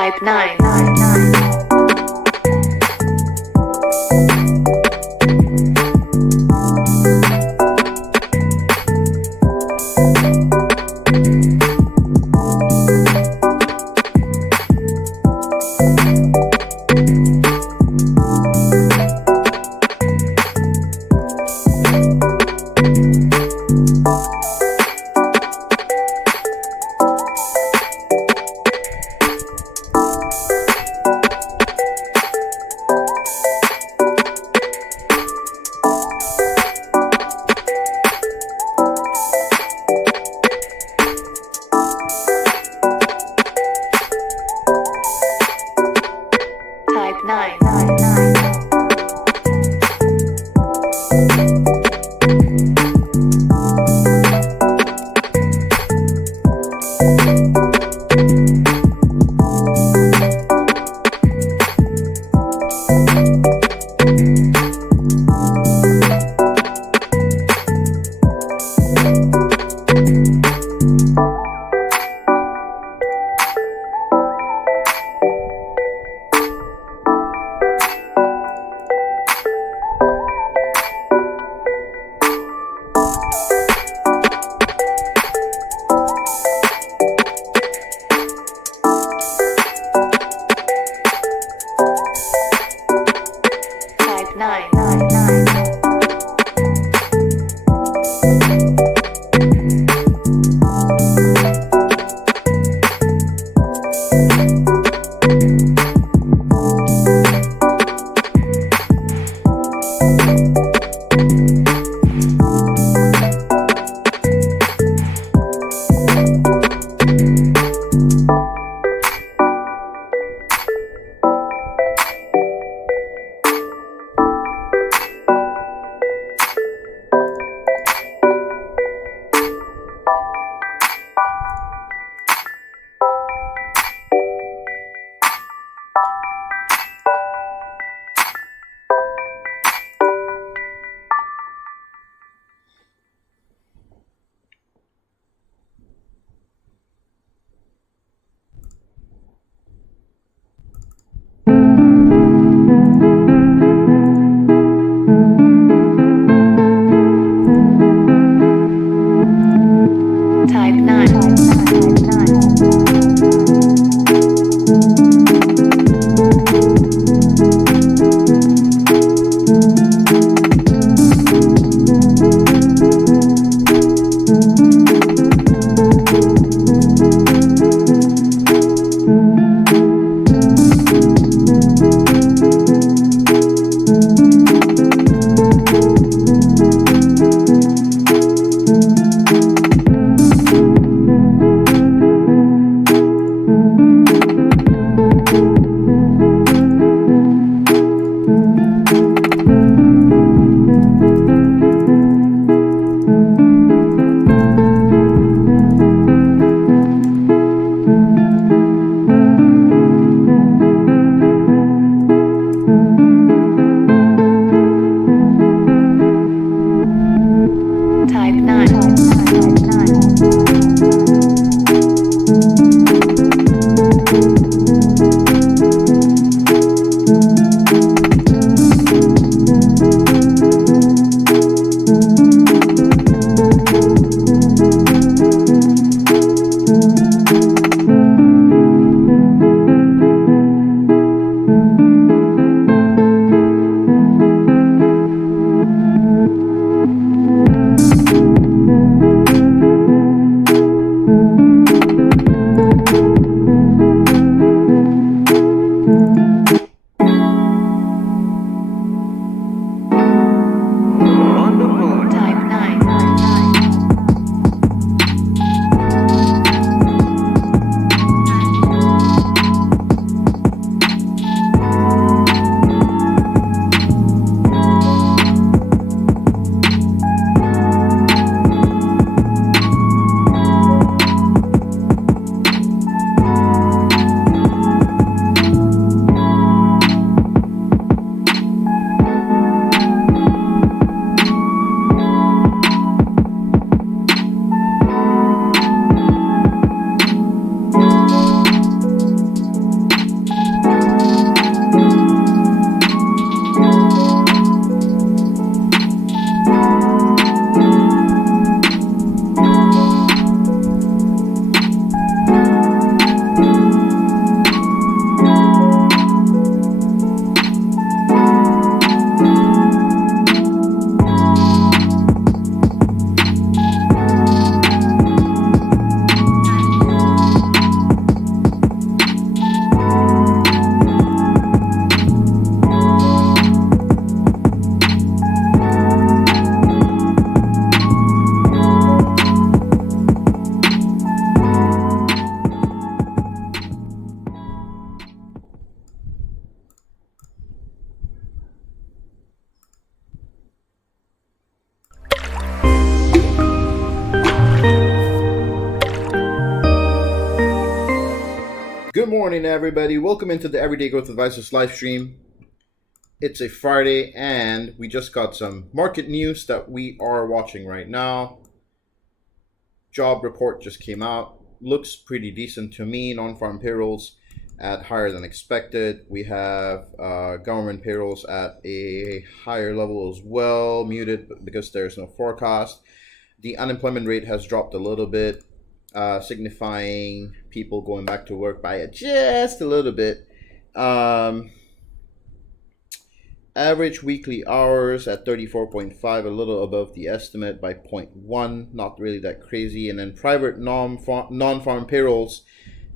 Type 9. morning, everybody. Welcome into the Everyday Growth Advisors live stream. It's a Friday, and we just got some market news that we are watching right now. Job report just came out. Looks pretty decent to me. Non-farm payrolls at higher than expected. We have government payrolls at a higher level as well, muted because there's no forecast. The unemployment rate has dropped a little bit, signifying people going back to work by just a little bit. Average weekly hours at 34.5, a little above the estimate by 0.1, not really that crazy. And then private non-farm payrolls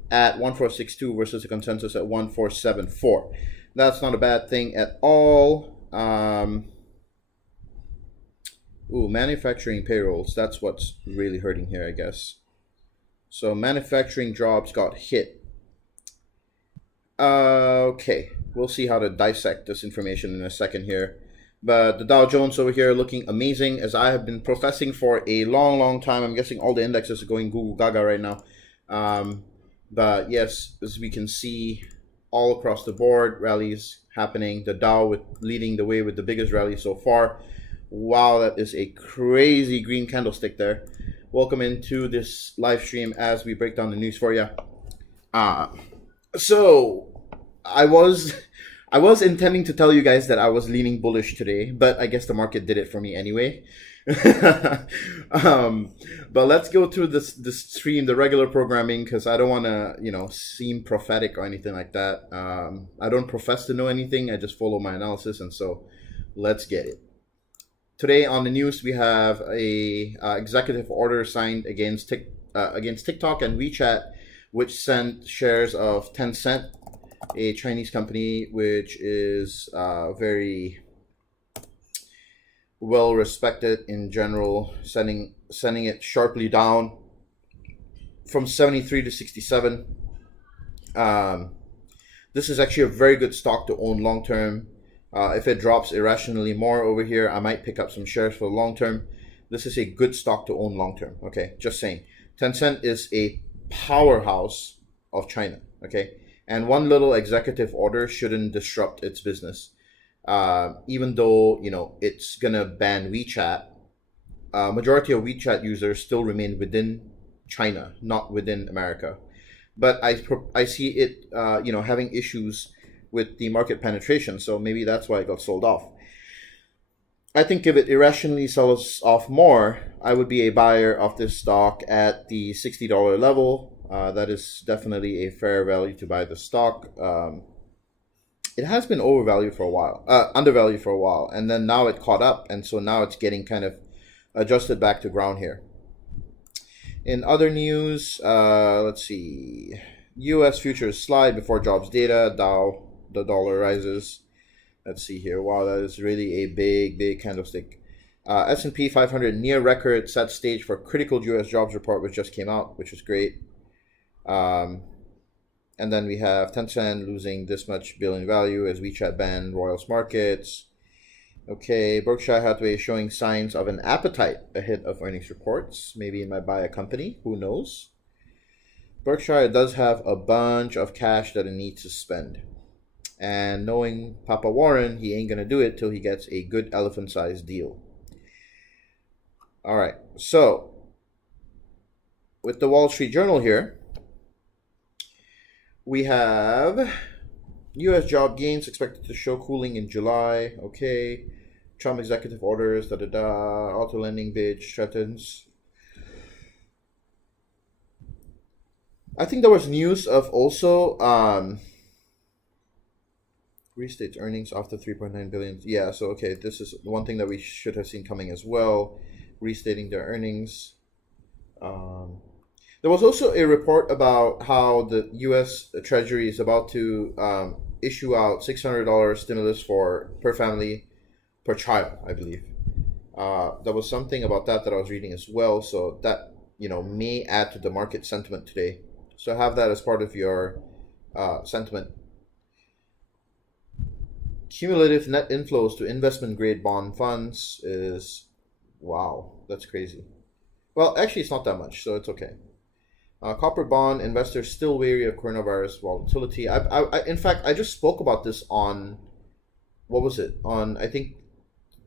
at 1462 versus a consensus at 1474. That's not a bad thing at all. Manufacturing payrolls, that's what's really hurting here, I guess. So manufacturing jobs got hit. Okay, we'll see how to dissect this information in a second here. But the Dow Jones over here looking amazing, as I have been professing for a long time. I'm guessing all the indexes are going Google Gaga right now. But yes, as we can see, all across the board, rallies happening. The Dow leading the way with the biggest rally so far. Wow, that is a crazy green candlestick there. Welcome into this live stream as we break down the news for you. So I was intending to tell you guys that I was leaning bullish today, but I guess the market did it for me anyway. But let's go through this stream, the regular programming, because I don't want to, seem prophetic or anything like that. I don't profess to know anything. I just follow my analysis, and so let's get it. Today on the news, we have a executive order signed against TikTok and WeChat, which sent shares of Tencent, a Chinese company which is very well respected in general, sending it sharply down from 73 to 67. This is actually a very good stock to own long term. If it drops irrationally more over here, I might pick up some shares for long term. This is a good stock to own long term. Okay, just saying. Tencent is a powerhouse of China. Okay, and one little executive order shouldn't disrupt its business. Even though it's gonna ban WeChat, majority of WeChat users still remain within China, not within America. But I see it having issues with the market penetration, so maybe that's why it got sold off. I think if it irrationally sells off more, I would be a buyer of this stock at the $60 level. That is definitely a fair value to buy the stock. It has been undervalued for a while, and then now it caught up, and so now it's getting kind of adjusted back to ground here. In other news, let's see. U.S. futures slide before jobs data. The dollar rises. Let's see here. Wow, that is really a big candlestick. S&P 500 near record, set stage for critical U.S. jobs report, which just came out, which is great. And then we have Tencent losing this much billion value as WeChat banned Royals markets. Okay, Berkshire Hathaway showing signs of an appetite ahead of earnings reports. Maybe it might buy a company. Who knows? Berkshire does have a bunch of cash that it needs to spend. And knowing Papa Warren, he ain't going to do it till he gets a good elephant-sized deal. All right, so with the Wall Street Journal here, we have U.S. job gains expected to show cooling in July. Okay, Trump executive orders, auto lending bid threatens. I think there was news of also restates earnings after 3.9 billion. Yeah, so okay, this is one thing that we should have seen coming as well, restating their earnings. There was also a report about how the U.S. Treasury is about to issue out $600 stimulus per family per child, I believe. There was something about that I was reading as well, so that may add to the market sentiment today. So have that as part of your sentiment. Cumulative net inflows to investment grade bond funds is, wow, that's crazy. Well, actually it's not that much, so it's okay. Copper bond investors still wary of coronavirus volatility. In fact, I just spoke about this on, what was it? On, I think,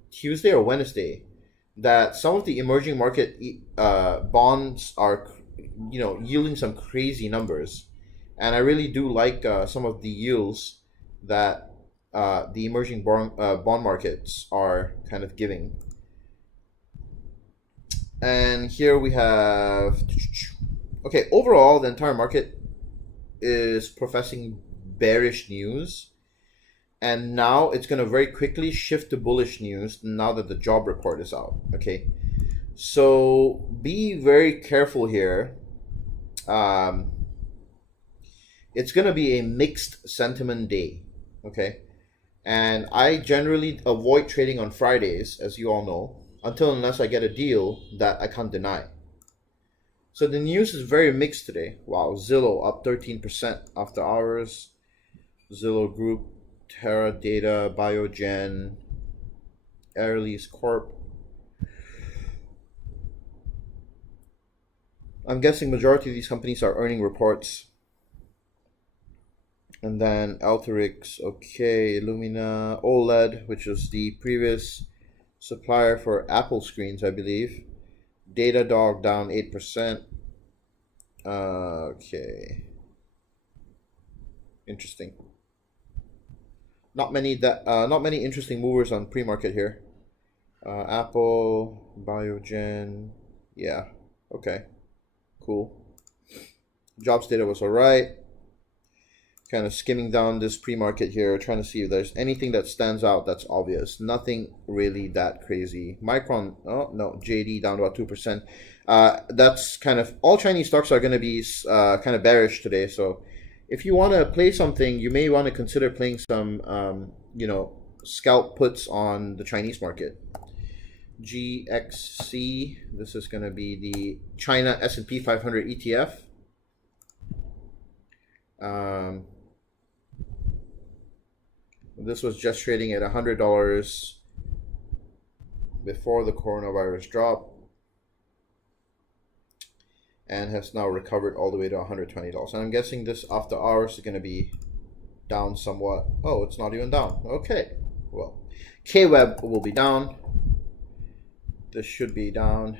Tuesday or Wednesday, that some of the emerging market bonds are, yielding some crazy numbers. And I really do like some of the yields that the emerging bond markets are kind of giving. And here we have, okay, overall, the entire market is professing bearish news. And now it's going to very quickly shift to bullish news now that the job report is out. Okay. So be very careful here. It's going to be a mixed sentiment day. Okay. And I generally avoid trading on Fridays, as you all know, unless I get a deal that I can't deny. So the news is very mixed today. Wow, Zillow up 13% after hours. Zillow Group, Terra Data, Biogen, Airlease Corp. I'm guessing majority of these companies are earning reports. And then Alteryx, okay, Illumina, OLED, which was the previous supplier for Apple screens, I believe. Datadog down 8%. Okay. Interesting. Not many interesting movers on pre-market here. Apple, Biogen, yeah, okay, cool. Jobs data was alright. Kind of skimming down this pre-market here, trying to see if there's anything that stands out that's obvious. Nothing really that crazy. Micron, oh no, JD down about 2%. That's kind of, all Chinese stocks are going to be kind of bearish today. So if you want to play something, you may want to consider playing some, scalp puts on the Chinese market. GXC, this is going to be the China S&P 500 ETF. This was just trading at $100 before the coronavirus drop and has now recovered all the way to $120. And I'm guessing this after hours is going to be down somewhat. Oh, it's not even down. Okay, well, KWeb will be down. This should be down.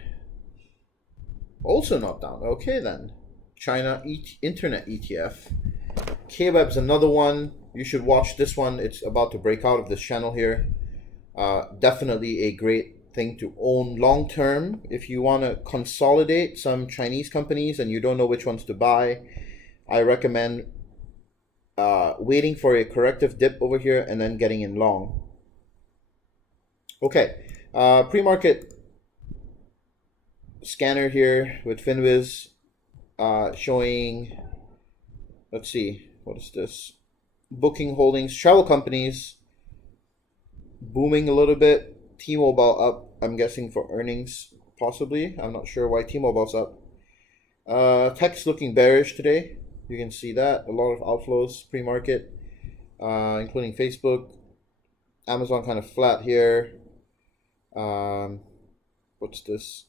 Also not down. Okay then. China Internet ETF. KWeb's another one. You should watch this one. It's about to break out of this channel here. Definitely a great thing to own long term. If you want to consolidate some Chinese companies and you don't know which ones to buy, I recommend waiting for a corrective dip over here and then getting in long. Okay, pre-market scanner here with Finviz showing, let's see, what is this? Booking holdings, travel companies booming a little bit. T-Mobile up, I'm guessing for earnings, possibly. I'm not sure why T-Mobile's up. Tech's looking bearish today. You can see that. A lot of outflows pre-market, including Facebook. Amazon kind of flat here. What's this?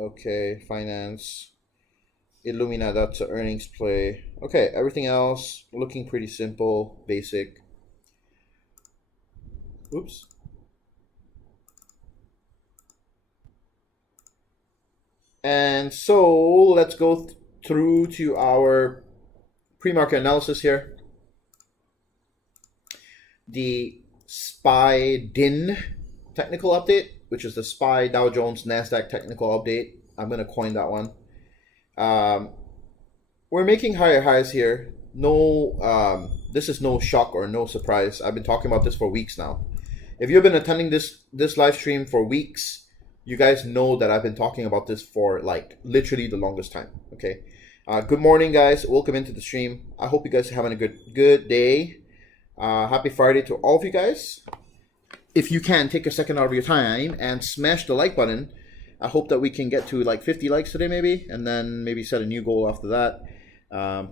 Okay, finance. Illumina, that's an earnings play. Okay, everything else looking pretty simple, basic. Oops. And so let's go through to our pre-market analysis here. The SPY DIN technical update, which is the SPY Dow Jones Nasdaq technical update. I'm going to coin that one. We're making higher highs here. No, this is no shock or no surprise. I've been talking about this for weeks now. If you've been attending this live stream for weeks, you guys know that I've been talking about this for like literally the longest time. Okay. Good morning, guys. Welcome into the stream. I hope you guys are having a good day. Happy Friday to all of you guys. If you can, take a second out of your time and smash the like button. I hope that we can get to like 50 likes today maybe, and then maybe set a new goal after that.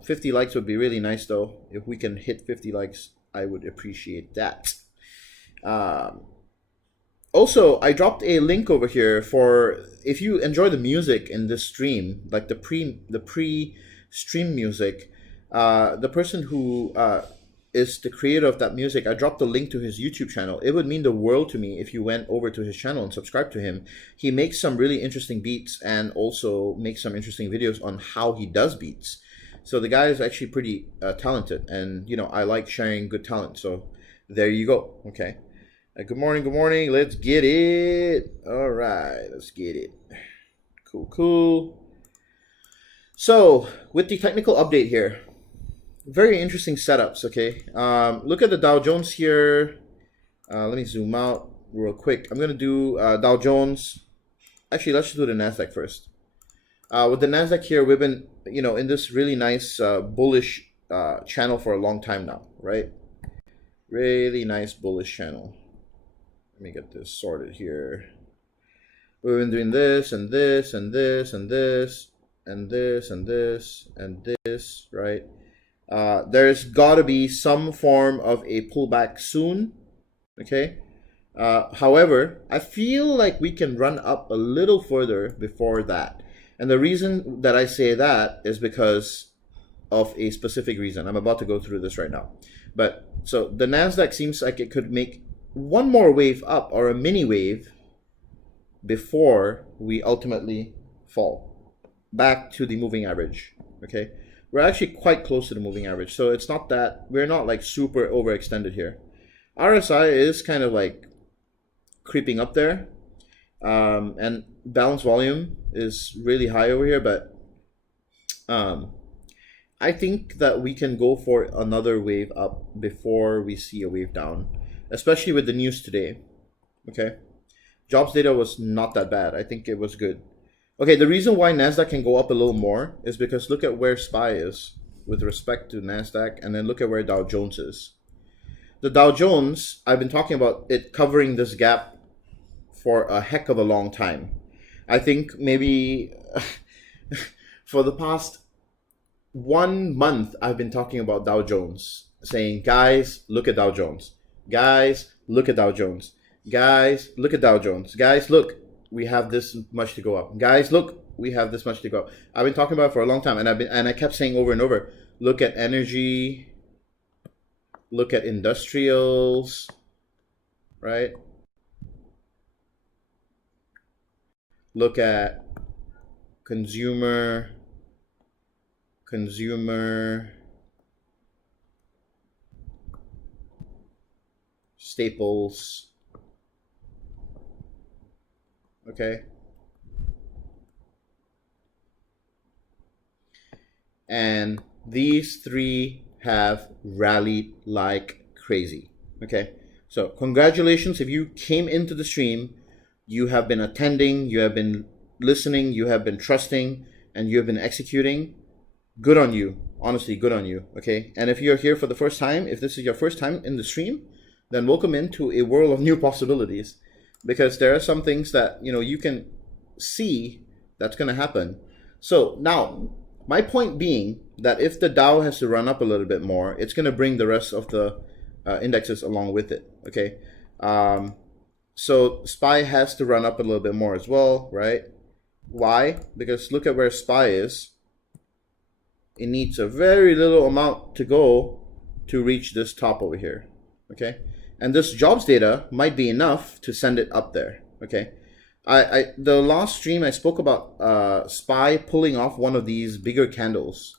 50 likes would be really nice though. If we can hit 50 likes, I would appreciate that. Also, I dropped a link over here for if you enjoy the music in this stream, like the pre stream music. The person who is the creator of that music, I dropped the link to his YouTube channel. It would mean the world to me if you went over to his channel and subscribed to him. He makes some really interesting beats and also makes some interesting videos on how he does beats. So the guy is actually pretty talented, and you know, I like sharing good talent. So there you go. Okay. Good morning, good morning. Let's get it. All right, let's get it. Cool, cool. So with the technical update here, very interesting setups. Okay, look at the Dow Jones here. Let me zoom out real quick. I'm gonna do Dow Jones. Actually, let's just do the Nasdaq first. With the Nasdaq here, we've been, you know, in this really nice bullish channel for a long time now, right? Really nice bullish channel. Let me get this sorted here. We've been doing this and this and this and this and this and this and this, right? There's got to be some form of a pullback soon, okay? However, I feel like we can run up a little further before that. And the reason that I say that is because of a specific reason. I'm about to go through this right now. But so the Nasdaq seems like it could make one more wave up, or a mini wave, before we ultimately fall back to the moving average. Okay, we're actually quite close to the moving average, so it's not that we're not like super overextended here. RSI is kind of like creeping up there, and balance volume is really high over here, but I think that we can go for another wave up before we see a wave down, especially with the news today. Okay, jobs data was not that bad. I think it was good. Okay, the reason why Nasdaq can go up a little more is because look at where SPY is with respect to Nasdaq, and then look at where Dow Jones is. The Dow Jones, I've been talking about it covering this gap for a heck of a long time. I think maybe for the past 1 month, I've been talking about Dow Jones, saying, guys, look at Dow Jones. Guys, look at Dow Jones. Guys, look at Dow Jones. Guys, look, we have this much to go up. Guys, look, we have this much to go up. I've been talking about it for a long time, and I kept saying over and over, look at energy, look at industrials, right? Look at consumer staples. Okay. And these three have rallied like crazy. Okay. So congratulations if you came into the stream, you have been attending, you have been listening, you have been trusting, and you have been executing. Good on you. Honestly, good on you. Okay. And if you're here for the first time, if this is your first time in the stream, then welcome into a world of new possibilities, because there are some things that, you know, you can see that's going to happen. So now, my point being that if the Dow has to run up a little bit more, it's going to bring the rest of the indexes along with it. Okay. So SPY has to run up a little bit more as well, right? Why? Because look at where SPY is. It needs a very little amount to go to reach this top over here. Okay. And this jobs data might be enough to send it up there. Okay. The last stream I spoke about SPY pulling off one of these bigger candles.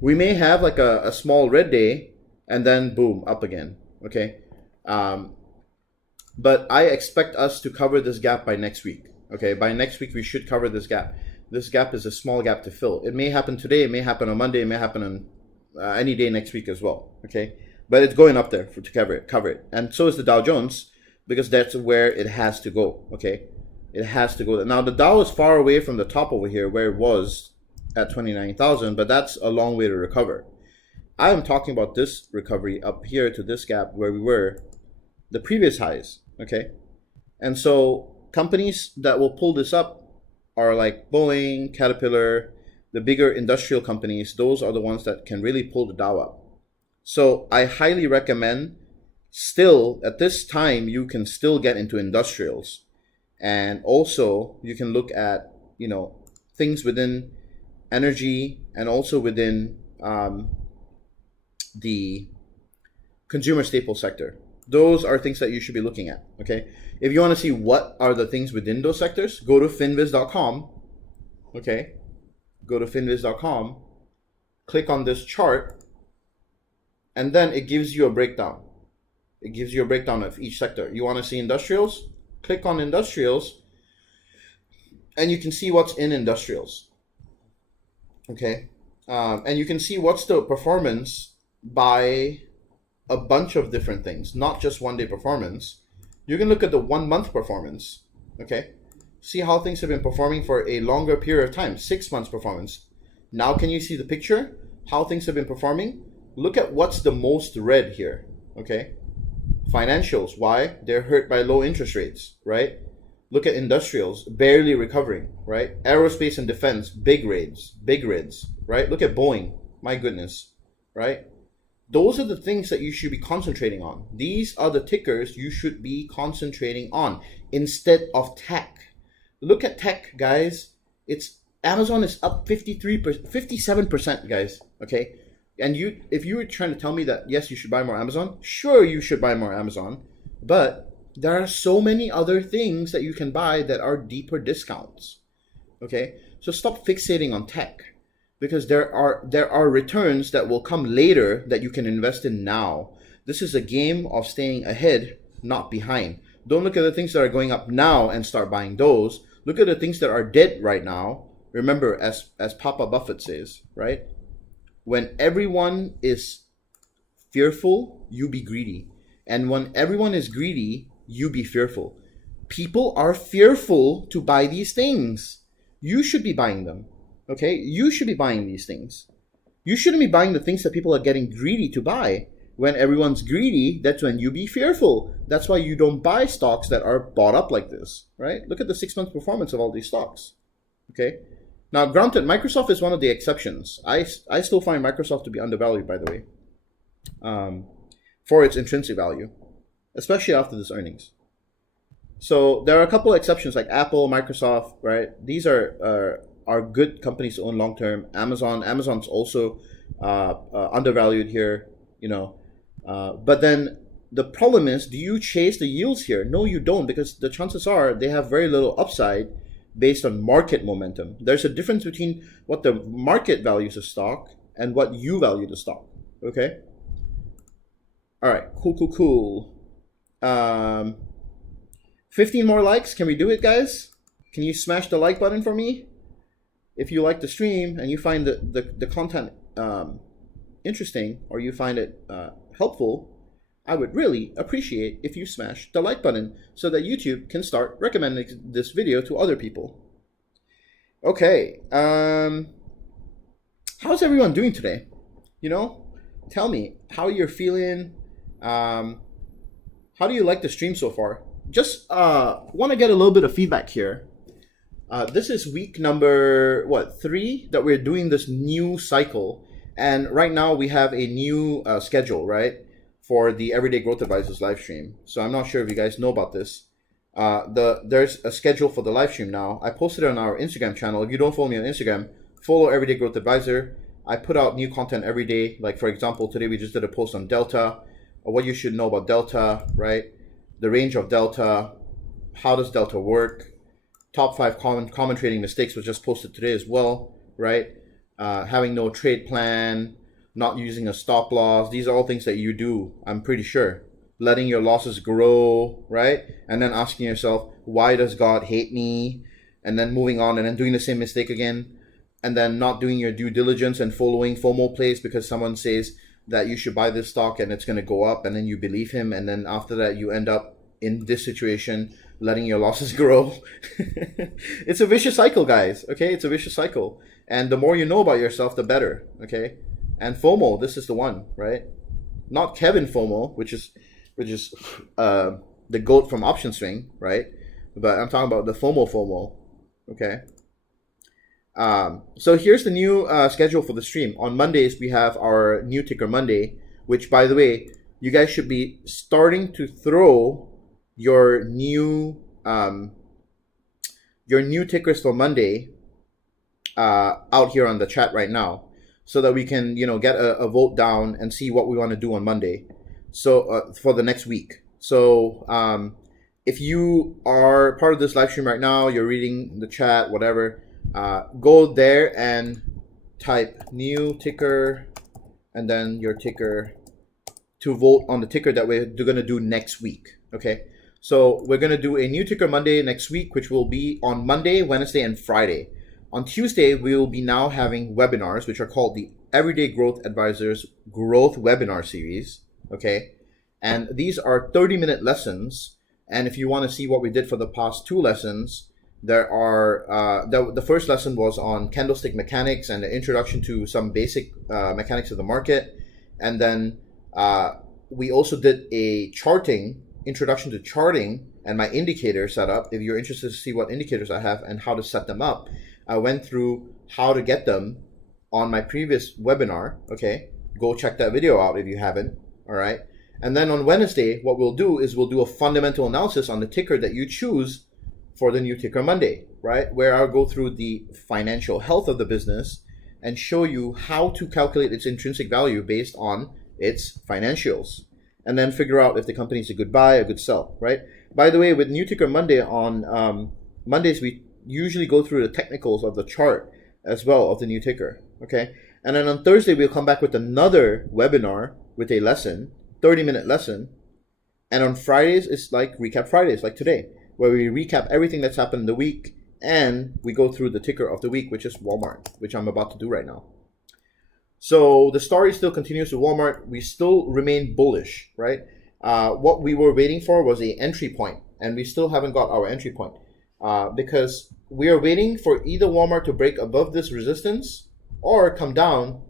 We may have like a small red day and then boom, up again. Okay. But I expect us to cover this gap by next week. Okay. By next week, we should cover this gap. This gap is a small gap to fill. It may happen today, it may happen on Monday, it may happen on any day next week as well. Okay, but it's going up there to cover it. And so is the Dow Jones, because that's where it has to go. Okay, it has to go there. Now the Dow is far away from the top over here where it was at 29,000, but that's a long way to recover. I am talking about this recovery up here to this gap where we were, the previous highs. Okay, and so companies that will pull this up are like Boeing, Caterpillar, the bigger industrial companies. Those are the ones that can really pull the Dow up. So I highly recommend, still at this time, you can still get into industrials. And also you can look at, you know, things within energy and also within the consumer staple sector. Those are things that you should be looking at, okay? If you want to see what are the things within those sectors, go to finviz.com, okay? Go to finviz.com, click on this chart, and then it gives you a breakdown. It gives you a breakdown of each sector. You want to see industrials? Click on industrials, and you can see what's in industrials, okay? And you can see what's the performance by a bunch of different things, not just one day performance. You can look at the 1 month performance, okay? See how things have been performing for a longer period of time, 6 months performance. Now can you see the picture? How things have been performing? Look at what's the most red here, okay? Financials, why? They're hurt by low interest rates, right? Look at industrials, barely recovering, right? Aerospace and defense, big reds, right? Look at Boeing, my goodness, right? Those are the things that you should be concentrating on. These are the tickers you should be concentrating on instead of tech. Look at tech, guys. Amazon is up 57%, guys, okay? And if you were trying to tell me that, yes, you should buy more Amazon, sure, you should buy more Amazon, but there are so many other things that you can buy that are deeper discounts, okay? So stop fixating on tech, because there are returns that will come later that you can invest in now. This is a game of staying ahead, not behind. Don't look at the things that are going up now and start buying those. Look at the things that are dead right now. Remember, as Papa Buffett says, right? When everyone is fearful, you be greedy. And when everyone is greedy, you be fearful. People are fearful to buy these things. You should be buying them. Okay, you should be buying these things. You shouldn't be buying the things that people are getting greedy to buy. When everyone's greedy, that's when you be fearful. That's why you don't buy stocks that are bought up like this, right? Look at the 6 month performance of all these stocks. Okay, now granted, Microsoft is one of the exceptions. I still find Microsoft to be undervalued, by the way, for its intrinsic value, especially after this earnings. So there are a couple of exceptions like Apple, Microsoft, right? These are good companies to own long term. Amazon's also undervalued here, you know. But then the problem is, do you chase the yields here? No, you don't, because the chances are they have very little upside based on market momentum. There's a difference between what the market values a stock and what you value the stock. Okay. All right. Cool. 15 more likes. Can we do it, guys? Can you smash the like button for me? If you like the stream and you find the content interesting, or you find it helpful, I would really appreciate if you smash the like button so that YouTube can start recommending this video to other people. Okay, how's everyone doing today? You know, tell me how you're feeling. How do you like the stream so far? Just want to get a little bit of feedback here. This is week number 3 that we're doing this new cycle, and right now we have a new schedule, right, for the Everyday Growth Advisors live stream. So I'm not sure if you guys know about this. There's a schedule for the live stream now. I posted it on our Instagram channel. If you don't follow me on Instagram, follow Everyday Growth Advisor. I put out new content every day. Like, for example, today we just did a post on Delta, what you should know about Delta, right? The range of Delta, how does Delta work? Top 5 common trading mistakes was just posted today as well, right? Having no trade plan, not using a stop loss. These are all things that you do, I'm pretty sure. Letting your losses grow, right? And then asking yourself, why does God hate me? And then moving on and then doing the same mistake again. And then not doing your due diligence and following FOMO plays because someone says that you should buy this stock and it's going to go up, and then you believe him. And then after that, you end up in this situation, letting your losses grow. It's a vicious cycle, guys. Okay, it's a vicious cycle. And the more you know about yourself, the better. Okay, and FOMO, this is the one, right? Not Kevin FOMO, which is the goat from Option Swing, right? But I'm talking about the FOMO. Okay. So here's the new schedule for the stream. On Mondays, we have our new ticker Monday, which, by the way, you guys should be starting to throw your new tickers for Monday out here on the chat right now, so that we can, you know, get a vote down and see what we want to do on Monday. So for the next week. So if you are part of this live stream right now, you're reading the chat, whatever, go there and type new ticker and then your ticker to vote on the ticker that we're going to do next week. Okay, so we're going to do a new ticker Monday next week, which will be on Monday, Wednesday, and Friday. On Tuesday, we will be now having webinars, which are called the Everyday Growth Advisors Growth Webinar Series. Okay, and these are 30-minute lessons. And if you want to see what we did for the past 2 lessons, there are the first lesson was on candlestick mechanics and the introduction to some basic mechanics of the market, and then we also did a introduction to charting and my indicator setup. If you're interested to see what indicators I have and how to set them up, I went through how to get them on my previous webinar. Okay, go check that video out if you haven't. All right. And then on Wednesday, what we'll do is we'll do a fundamental analysis on the ticker that you choose for the new ticker Monday, right? Where I'll go through the financial health of the business and show you how to calculate its intrinsic value based on its financials, and then figure out if the company is a good buy, a good sell, right? By the way, with new ticker Monday on Mondays, we usually go through the technicals of the chart as well of the new ticker, okay? And then on Thursday, we'll come back with another webinar with a lesson, 30-minute lesson. And on Fridays, it's like Recap Fridays, like today, where we recap everything that's happened in the week and we go through the ticker of the week, which is Walmart, which I'm about to do right now. So the story still continues with Walmart. We still remain bullish, right? What we were waiting for was an entry point, and we still haven't got our entry point because we are waiting for either Walmart to break above this resistance or come down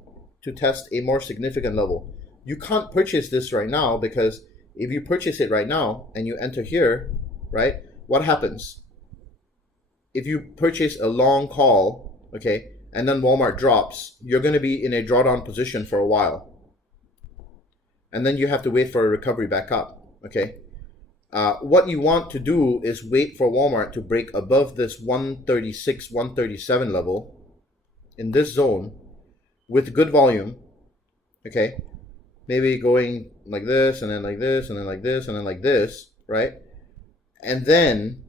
to test a more significant level. You can't purchase this right now, because if you purchase it right now and you enter here, right, what happens? If you purchase a long call, okay, and then Walmart drops, you're going to be in a drawdown position for a while. And then you have to wait for a recovery back up, okay? What you want to do is wait for Walmart to break above this 136, 137 level in this zone with good volume, okay? Maybe going like this, and then like this, and then like this, and then like this, right? And then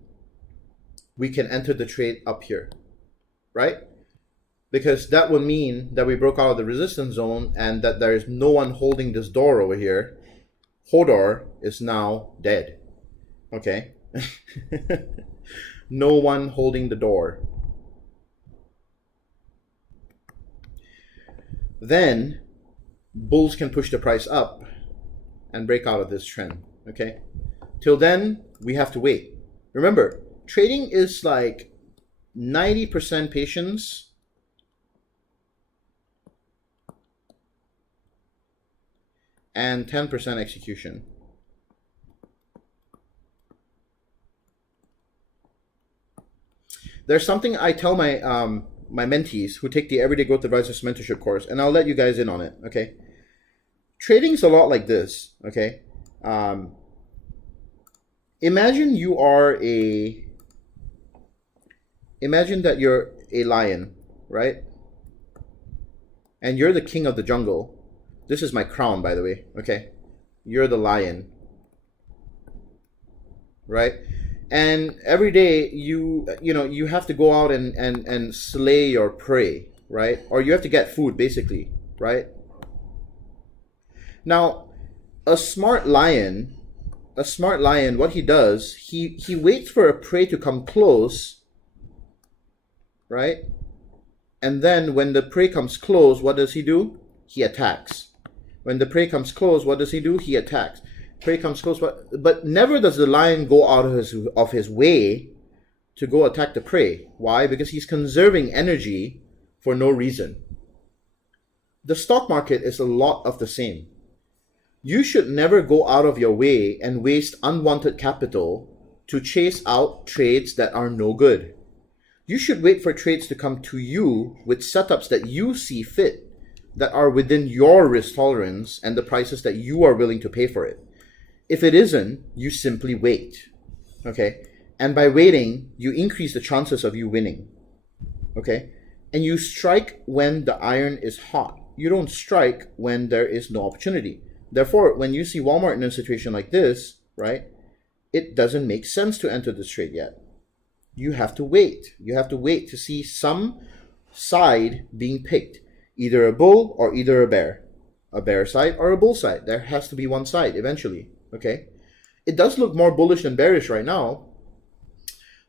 we can enter the trade up here, right? Because that would mean that we broke out of the resistance zone and that there is no one holding this door over here. Hodor is now dead, okay? No one holding the door. Then bulls can push the price up and break out of this trend, okay? Till then, we have to wait. Remember, trading is like 90% patience and 10% execution. There's something I tell my my mentees who take the Everyday Growth Advisors mentorship course, and I'll let you guys in on it, okay? Trading's a lot like this, okay? Imagine that you're a lion, right? And you're the king of the jungle. This is my crown, by the way, okay? You're the lion, right? And every day you have to go out and slay your prey, right? Or you have to get food, basically, right? Now, a smart lion, what he does, he waits for a prey to come close, right? And then when the prey comes close, what does he do? He attacks. When the prey comes close, what does he do? He attacks. Prey comes close, but never does the lion go out of his way to go attack the prey. Why? Because he's conserving energy for no reason. The stock market is a lot of the same. You should never go out of your way and waste unwanted capital to chase out trades that are no good. You should wait for trades to come to you with setups that you see fit. that are within your risk tolerance and the prices that you are willing to pay for it. If it isn't, you simply wait. Okay? And by waiting, you increase the chances of you winning. Okay? And you strike when the iron is hot. You don't strike when there is no opportunity. Therefore, when you see Walmart in a situation like this, right, it doesn't make sense to enter this trade yet. You have to wait. You have to wait to see some side being picked. Either a bull or either a bear. A bear side or a bull side. There has to be one side eventually. Okay? It does look more bullish than bearish right now.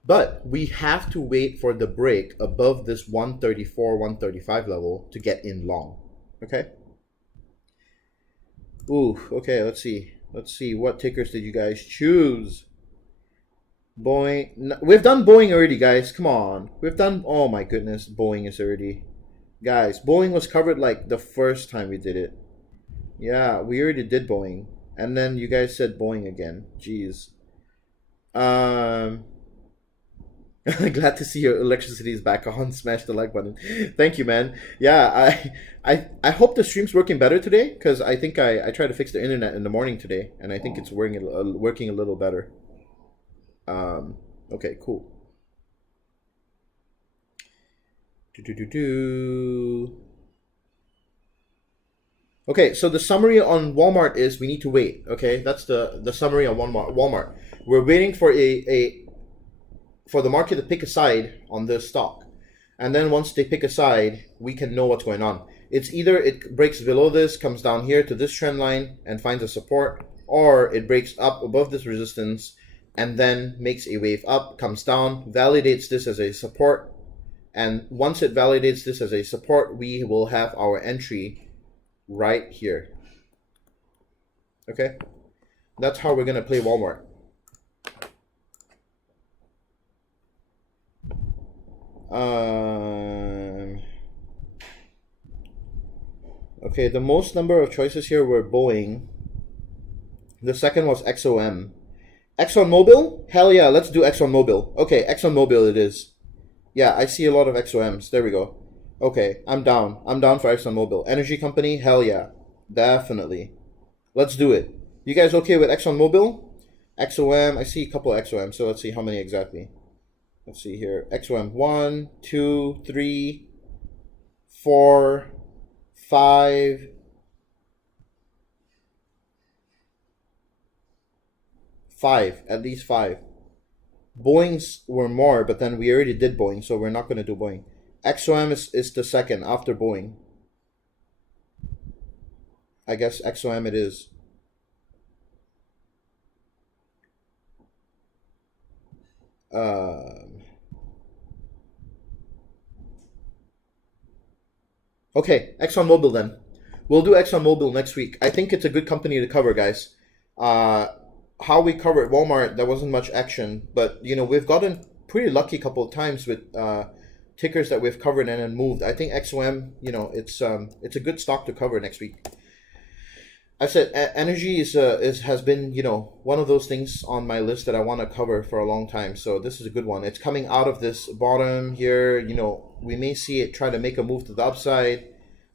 But we have to wait for the break above this 134, 135 level to get in long. Okay? Ooh, okay, let's see. Let's see, what tickers did you guys choose? Boeing. We've done Boeing already, guys. Come on. We've done, oh my goodness, Boeing is already. Guys, Boeing was covered like the first time we did it. Yeah, we already did Boeing. And then you guys said Boeing again. Jeez. Glad to see your electricity is back on. Smash the like button. Thank you, man. Yeah, I hope the stream's working better today, because I think I tried to fix the internet in the morning today, and I think it's working a little better. Okay, cool. Okay, so the summary on Walmart is we need to wait. Okay, that's the summary on Walmart. We're waiting for for the market to pick a side on this stock. And then once they pick a side, we can know what's going on. It's either it breaks below this, comes down here to this trend line and finds a support, or it breaks up above this resistance and then makes a wave up, comes down, validates this as a support. And once it validates this as a support, we will have our entry right here. Okay? That's how we're going to play Walmart. Okay, the most number of choices here were Boeing. The second was XOM. ExxonMobil? Hell yeah, let's do ExxonMobil. Okay, ExxonMobil it is. Yeah, I see a lot of XOMs. There we go. Okay, I'm down. I'm down for ExxonMobil. Energy company? Hell yeah. Definitely. Let's do it. You guys okay with ExxonMobil? XOM, I see a couple of XOMs, so let's see how many exactly. Let's see here. XOM 1, 2, 3, 4, 5. 5, at least 5. Boeing's were more, but then we already did Boeing, so we're not going to do Boeing. XOM is the second after Boeing. I guess XOM it is. Okay, ExxonMobil then. We'll do ExxonMobil next week. I think it's a good company to cover, guys. How we covered Walmart, there wasn't much action, but you know, we've gotten pretty lucky a couple of times with tickers that we've covered and then moved. I think XOM, you know, it's a good stock to cover next week. I said energy has been, you know, one of those things on my list that I want to cover for a long time. So this is a good one. It's coming out of this bottom here. You know, we may see it try to make a move to the upside.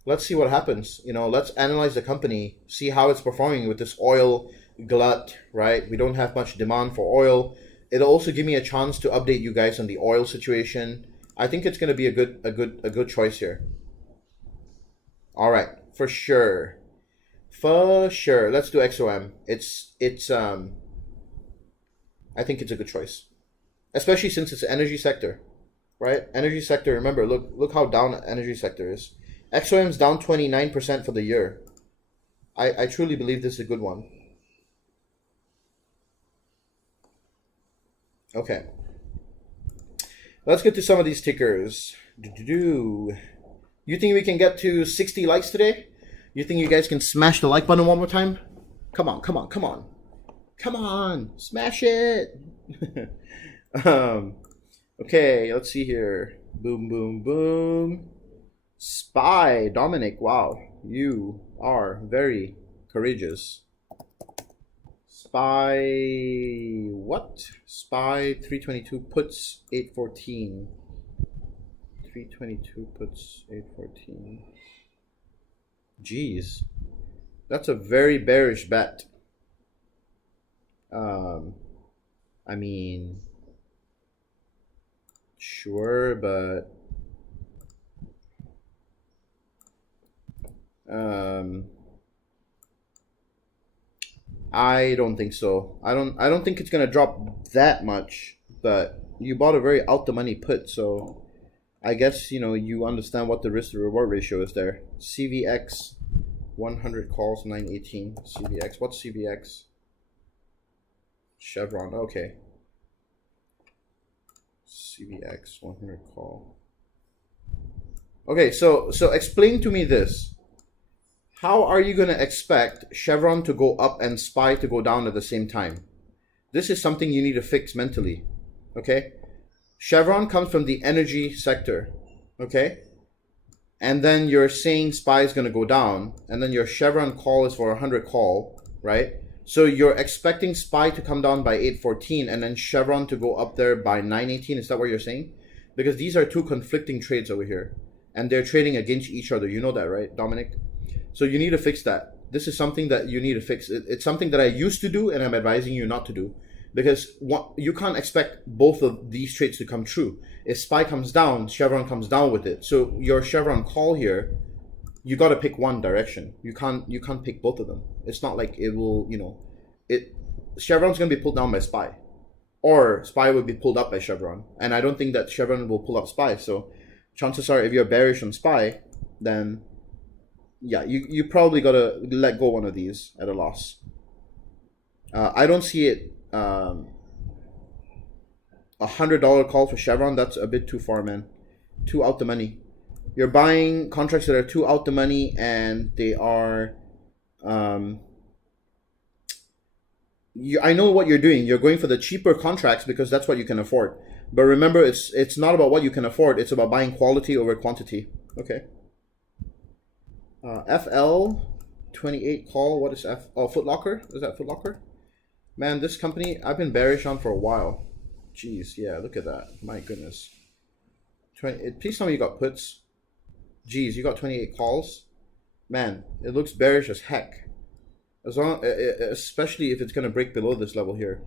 Let's see what happens. You know, let's analyze the company, see how it's performing with this oil glut, right? We don't have much demand for oil. It'll also give me a chance to update you guys on the oil situation. I think it's going to be a good choice here. All right, for sure. For sure. Let's do XOM. I think it's a good choice. Especially since it's energy sector, right? Energy sector, remember, look how down energy sector is. XOM's down 29% for the year. I truly believe this is a good one. Okay. Let's get to some of these tickers. You think we can get to 60 likes today? You think you guys can smash the like button one more time? Come on, come on, come on. Come on, smash it. Okay, let's see here. Boom, boom, boom. Spy, Dominic, wow. You are very courageous. Spy, what? Spy 322 puts 814. 322 puts 814. Jeez, that's a very bearish bet. I mean, sure, but I don't think so. I don't think it's gonna drop that much. But you bought a very out the money put, so I guess you understand what the risk to reward ratio is there. CVX 100 calls 918. CVX. What's CVX? Chevron. Okay. CVX 100 call. Okay, so explain to me this. How are you going to expect Chevron to go up and SPY to go down at the same time? This is something you need to fix mentally. Okay? Chevron comes from the energy sector. Okay? And then you're saying SPY is going to go down, and then your Chevron call is for 100 call, right? So you're expecting SPY to come down by 814 and then Chevron to go up there by 918. Is that what you're saying? Because these are two conflicting trades over here, and they're trading against each other. You know that, right, Dominic? So you need to fix that. This is something that you need to fix. It's something that I used to do, and I'm advising you not to do. Because you can't expect both of these trades to come true. If SPY comes down, Chevron comes down with it. So your Chevron call here, you got to pick one direction. You can't pick both of them. It's not like it will, Chevron's going to be pulled down by SPY, or SPY will be pulled up by Chevron. And I don't think that Chevron will pull up SPY. So chances are, if you're bearish on SPY, then yeah, you probably got to let go one of these at a loss. I don't see it. $100 call for Chevron, that's a bit too far, man. Too out the money. You're buying contracts that are too out the money, and they are I know what you're doing. You're going for the cheaper contracts because that's what you can afford. But remember, it's not about what you can afford. It's about buying quality over quantity. Okay. FL 28 call. What is F? Oh, Foot Locker. Is that Foot Locker? Man, this company I've been bearish on for a while. Jeez, yeah, look at that. My goodness. Please tell me you got puts. Jeez, you got 28 calls. Man, it looks bearish as heck. Especially if it's gonna break below this level here.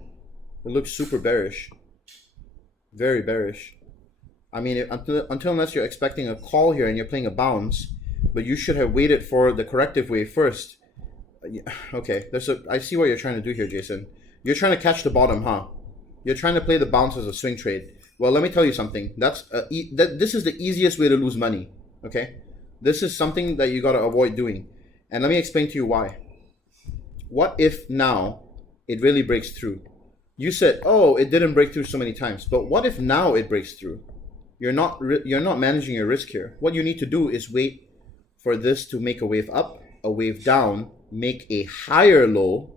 It looks super bearish. Very bearish. I mean, until unless you're expecting a call here and you're playing a bounce, but you should have waited for the corrective wave first. Okay, I see what you're trying to do here, Jason. You're trying to catch the bottom, huh? You're trying to play the bounce as a swing trade. Well, let me tell you something. This is the easiest way to lose money. Okay, this is something that you gotta avoid doing, and let me explain to you why. What if now it really breaks through? You said, "Oh, it didn't break through so many times," but what if now it breaks through? You're not managing your risk here. What you need to do is wait for this to make a wave up, a wave down, make a higher low,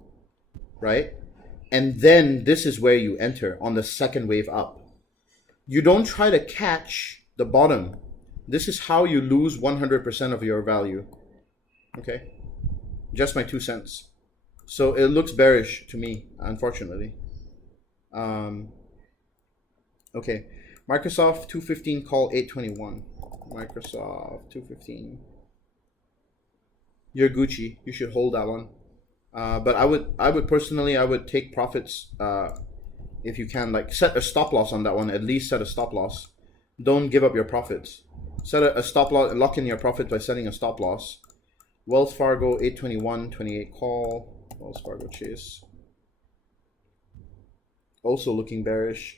right? And then this is where you enter on the second wave up. You don't try to catch the bottom. This is how you lose 100% of your value. Okay? Just my 2 cents. So it looks bearish to me, unfortunately. Okay. Microsoft 215 call 821. Microsoft 215. You're Gucci. You should hold that one. But I would personally take profits if you can. Like, set a stop loss on that one. At least set a stop loss. Don't give up your profits. Set a stop loss. Lock in your profit by setting a stop loss. Wells Fargo 821 28 call. Wells Fargo chase. Also looking bearish.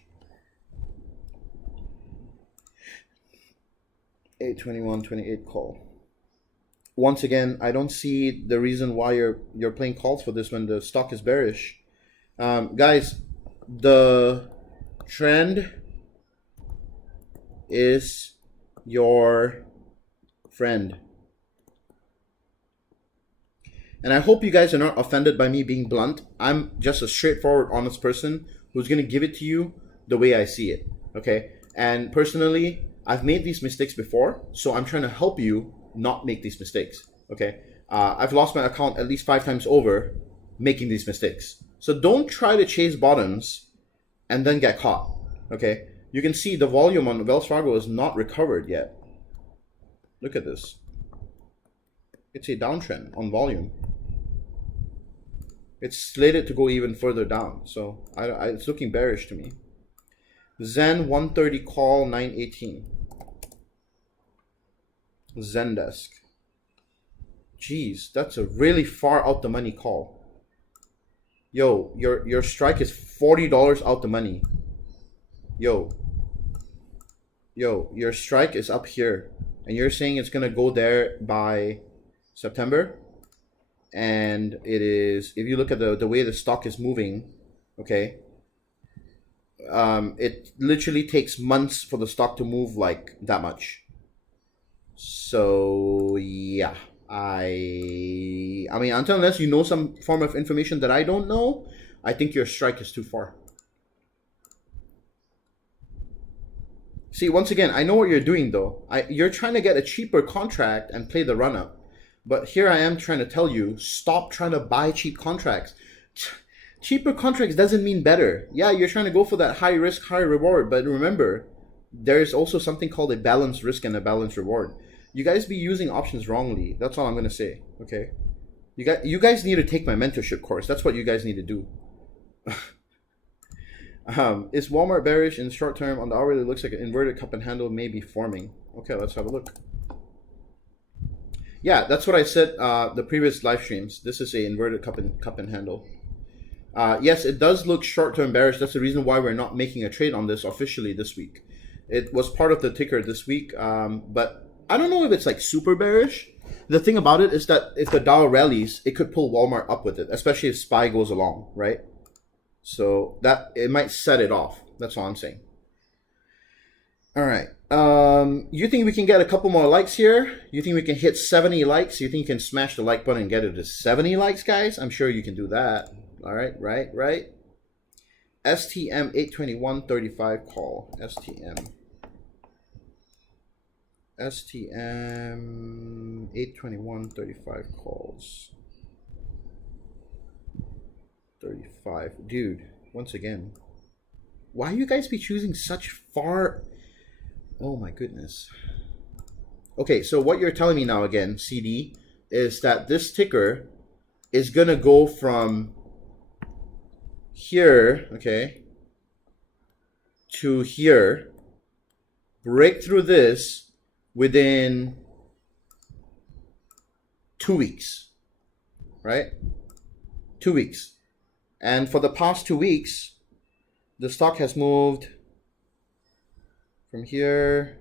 821 28 call. Once again, I don't see the reason why you're playing calls for this when the stock is bearish. Guys, the trend is your friend. And I hope you guys are not offended by me being blunt. I'm just a straightforward, honest person who's going to give it to you the way I see it. Okay? And personally, I've made these mistakes before, so I'm trying to help you not make these mistakes. Okay? I've lost my account at least 5 times over making these mistakes. So don't try to chase bottoms and then get caught. Okay? You can see the volume on Wells Fargo is not recovered yet. Look at this. It's a downtrend on volume. It's slated to go even further down. So it's looking bearish to me. Zen 130 call 918. Zendesk. Jeez, that's a really far out the money call. Yo, your strike is $40 out the money. Yo, your strike is up here, and you're saying it's gonna go there by September, and it is. If you look at the way the stock is moving, okay, it literally takes months for the stock to move like that much. So yeah. I mean, unless you know some form of information that I don't know, I think your strike is too far. See, once again, I know what you're doing though. You're trying to get a cheaper contract and play the run up. But here I am trying to tell you, stop trying to buy cheap contracts. Cheaper contracts doesn't mean better. Yeah, you're trying to go for that high risk, high reward. But remember, there's also something called a balanced risk and a balanced reward. You guys be using options wrongly. That's all I'm going to say, okay? You guys need to take my mentorship course. That's what you guys need to do. Is Walmart bearish in short term? On the hourly, it looks like an inverted cup and handle may be forming. Okay, let's have a look. Yeah, that's what I said the previous live streams. This is a inverted cup and handle. Yes, it does look short term bearish. That's the reason why we're not making a trade on this officially this week. It was part of the ticker this week, but I don't know if it's like super bearish. The thing about it is that if the Dow rallies, it could pull Walmart up with it, especially if SPY goes along, right? So that it might set it off. That's all I'm saying. All right. You think we can get a couple more likes here? You think we can hit 70 likes? You think you can smash the like button and get it to 70 likes, guys? I'm sure you can do that. All right, right. STM 821.35 call. STM 821.35 calls. 35. Dude, once again, why you guys be choosing such far? Oh my goodness. Okay, so what you're telling me now again, CD, is that this ticker is gonna go from here, okay, to here, break through this within 2 weeks, right? 2 weeks. And for the past 2 weeks, the stock has moved from here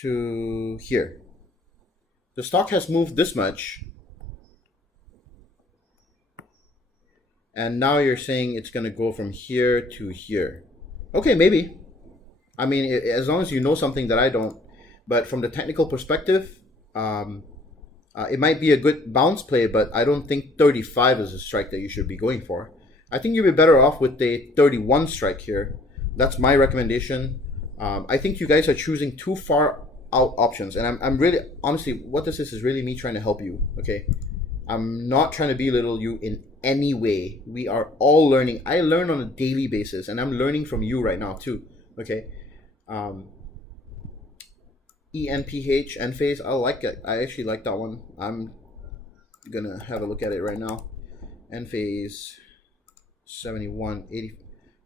to here. The stock has moved this much. And now you're saying it's going to go from here to here. Okay, maybe. I mean, as long as you know something that I don't. But from the technical perspective, it might be a good bounce play, but I don't think 35 is a strike that you should be going for. I think you'd be better off with a 31 strike here. That's my recommendation. I think you guys are choosing too far out options. And I'm really, honestly, what this is really me trying to help you, okay? I'm not trying to belittle you in any way. We are all learning. I learn on a daily basis, and I'm learning from you right now too, okay? ENPH, Enphase, I like it. I actually like that one. I'm gonna have a look at it right now. Enphase 71, 80,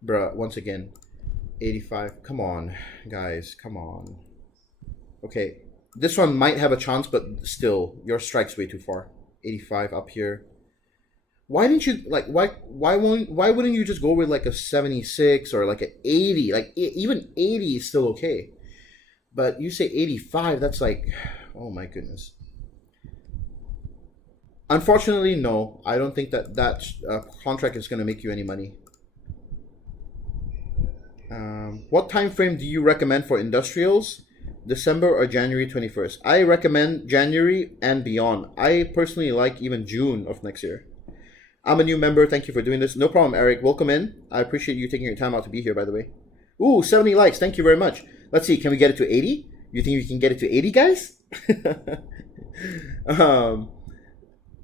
bruh, once again, 85. Come on, guys, come on. Okay, this one might have a chance, but still, your strike's way too far. 85 up here. Why didn't you why wouldn't you just go with like a 76 or like an 80? Like even 80 is still okay. But you say 85, that's like, oh my goodness. Unfortunately, no. I don't think that contract is going to make you any money. What time frame do you recommend for industrials? December or January 21st? I recommend January and beyond. I personally like even June of next year. I'm a new member. Thank you for doing this. No problem, Eric. Welcome in. I appreciate you taking your time out to be here, by the way. Ooh, 70 likes. Thank you very much. Let's see. Can we get it to 80? You think we can get it to 80, guys? All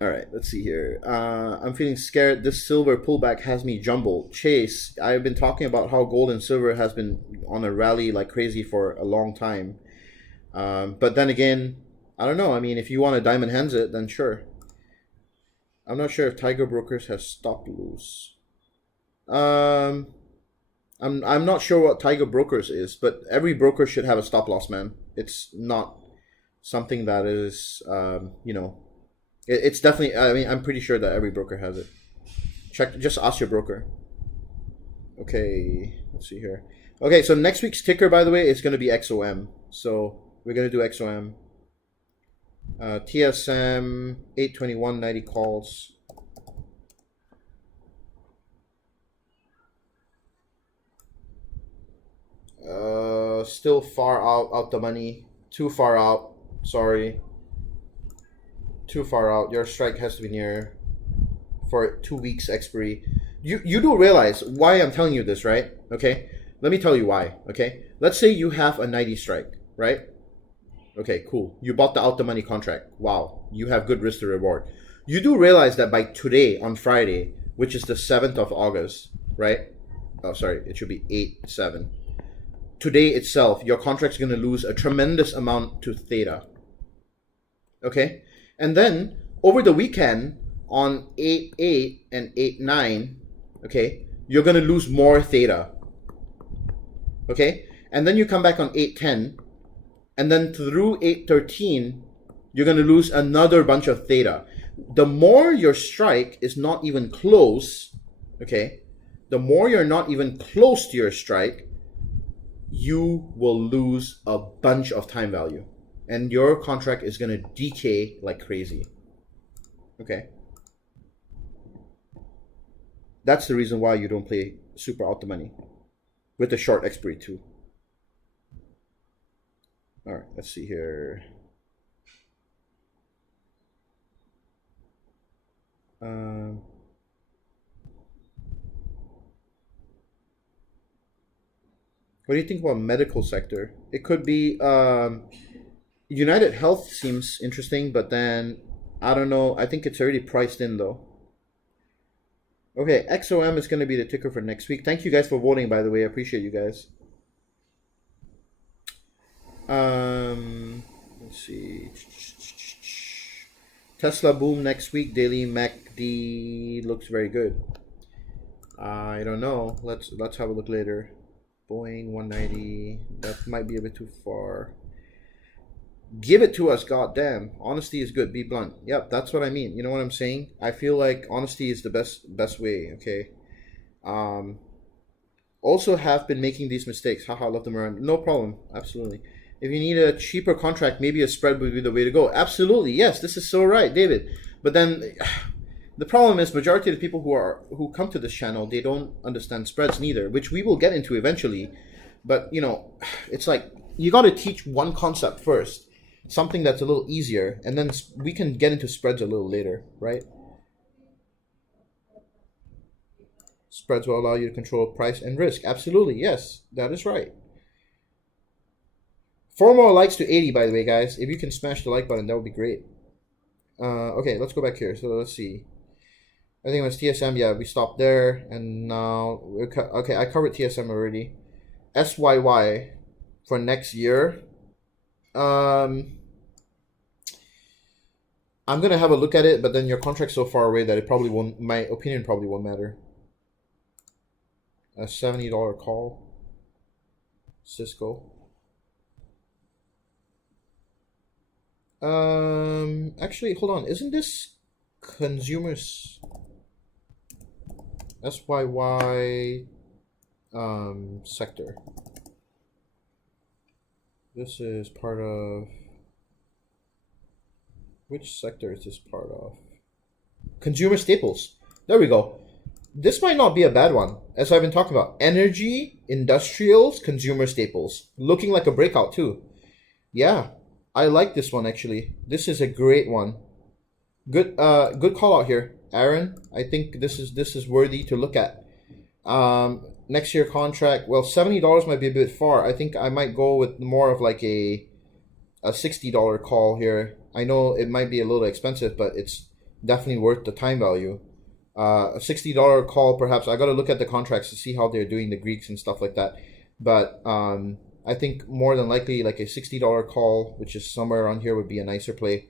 right. Let's see here. I'm feeling scared. This silver pullback has me jumbled. Chase, I've been talking about how gold and silver has been on a rally like crazy for a long time. But then again, I don't know. I mean, if you want to diamond hands it, then sure. I'm not sure if Tiger Brokers has stop loss. I'm not sure what Tiger Brokers is, but every broker should have a stop loss, man. It's not something that is, you know, it's definitely. I mean, I'm pretty sure that every broker has it. Check. Just ask your broker. Okay, let's see here. Okay, so next week's ticker, by the way, is going to be XOM. So we're going to do XOM. TSM 821.90 calls. Still far out the money. Too far out. Sorry. Too far out. Your strike has to be near for 2 weeks expiry. You do realize why I'm telling you this, right? Okay. Let me tell you why. Okay. Let's say you have a 90 strike, right? Okay, cool. You bought the out the money contract. Wow. You have good risk to reward. You do realize that by today, on Friday, which is the 7th of August, right? Oh, sorry. It should be 8/7. Today itself, your contract's going to lose a tremendous amount to theta. Okay? And then, over the weekend, on 8/8 and 8/9, okay, you're going to lose more theta. Okay? And then you come back on 8/10, and then through 8/13, you're going to lose another bunch of theta. The more your strike is not even close, okay, the more you're not even close to your strike, you will lose a bunch of time value. And your contract is going to decay like crazy. Okay? That's the reason why you don't play super out the money. With the short expiry too. Alright, let's see here. What do you think about medical sector? It could be United Health seems interesting, but then I don't know. I think it's already priced in though. Okay, XOM is going to be the ticker for next week. Thank you guys for voting, by the way. I appreciate you guys. Let's see. Tesla boom next week. Daily MACD looks very good. I don't know. Let's have a look later. Boeing 190. That might be a bit too far. Give it to us, goddamn. Honesty is good. Be blunt. Yep, that's what I mean. You know what I'm saying? I feel like honesty is the best way. Okay. Also have been making these mistakes. Haha, love them around. No problem. Absolutely. If you need a cheaper contract, maybe a spread would be the way to go. Absolutely. Yes, this is so right, David. But then the problem is majority of the people who come to this channel, they don't understand spreads neither, which we will get into eventually. But, you know, it's like you got to teach one concept first, something that's a little easier, and then we can get into spreads a little later, right? Spreads will allow you to control price and risk. Absolutely. Yes, that is right. 4 more likes to 80, by the way, guys. If you can smash the like button, that would be great. Okay, let's go back here. So let's see. I think it was TSM. Yeah, we stopped there. And now, okay, I covered TSM already. SYY for next year. I'm going to have a look at it, but then your contract's so far away that it probably won't, my opinion probably won't matter. A $70 call. Cisco. Actually, hold on. Isn't this consumers SYY sector? This is part of, which sector is this part of? Consumer staples. There we go. This might not be a bad one, as I've been talking about. Energy, industrials, consumer staples. Looking like a breakout too. Yeah. I like this one actually. This is a great one. Good call out here, Aaron. I think this is worthy to look at. Next year contract. Well, $70 might be a bit far. I think I might go with more of like a $60 call here. I know it might be a little expensive, but it's definitely worth the time value. A $60 call perhaps. I got to look at the contracts to see how they're doing, the Greeks and stuff like that. But I think more than likely like a $60 call, which is somewhere around here, would be a nicer play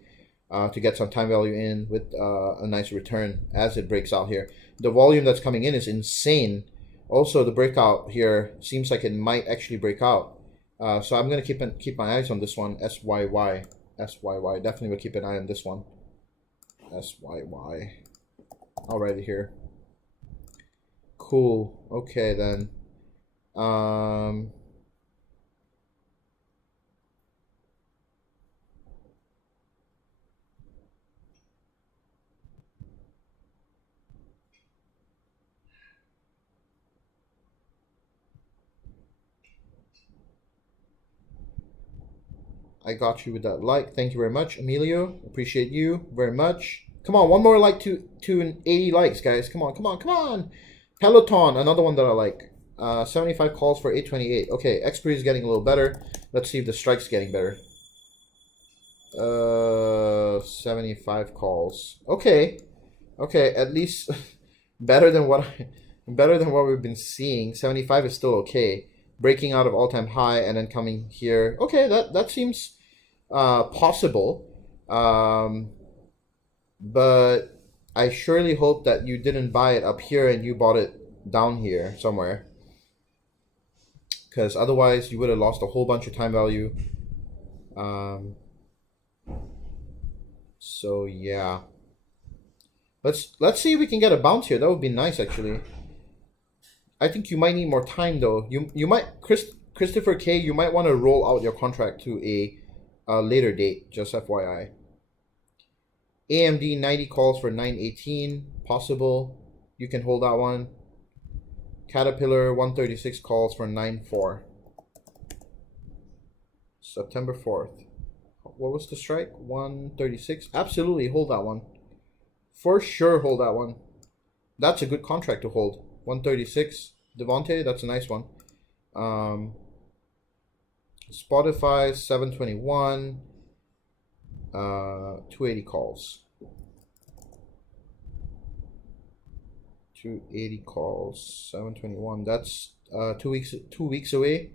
to get some time value in with a nice return as it breaks out here. The volume that's coming in is insane. Also, the breakout here seems like it might actually break out. So I'm going to keep my eyes on this one, SYY. SYY. Definitely will keep an eye on this one. SYY. I'll write it here. Cool. Okay, then. I got you with that like. Thank you very much, Emilio. Appreciate you very much. Come on, one more like to 80 likes, guys. Come on, come on, come on. Peloton, another one that I like. 75 calls for 828. Okay, expiry is getting a little better. Let's see if the strike's getting better. 75 calls. Okay, okay. At least better than what we've been seeing. 75 is still okay. Breaking out of all-time high and then coming here. Okay, that seems possible. But I surely hope that you didn't buy it up here and you bought it down here somewhere, because otherwise you would have lost a whole bunch of time value. So yeah, let's see if we can get a bounce here. That would be nice, actually. I think you might need more time though. You might, Christopher K, you might want to roll out your contract to a later date, just FYI. AMD 90 calls for 918, possible. You can hold that one. Caterpillar 136 calls for 94. September 4th. What was the strike? 136. Absolutely hold that one. For sure hold that one. That's a good contract to hold. 136. Devontae, that's a nice one. Spotify 721. 280 calls. 280 calls. 721. That's 2 weeks away.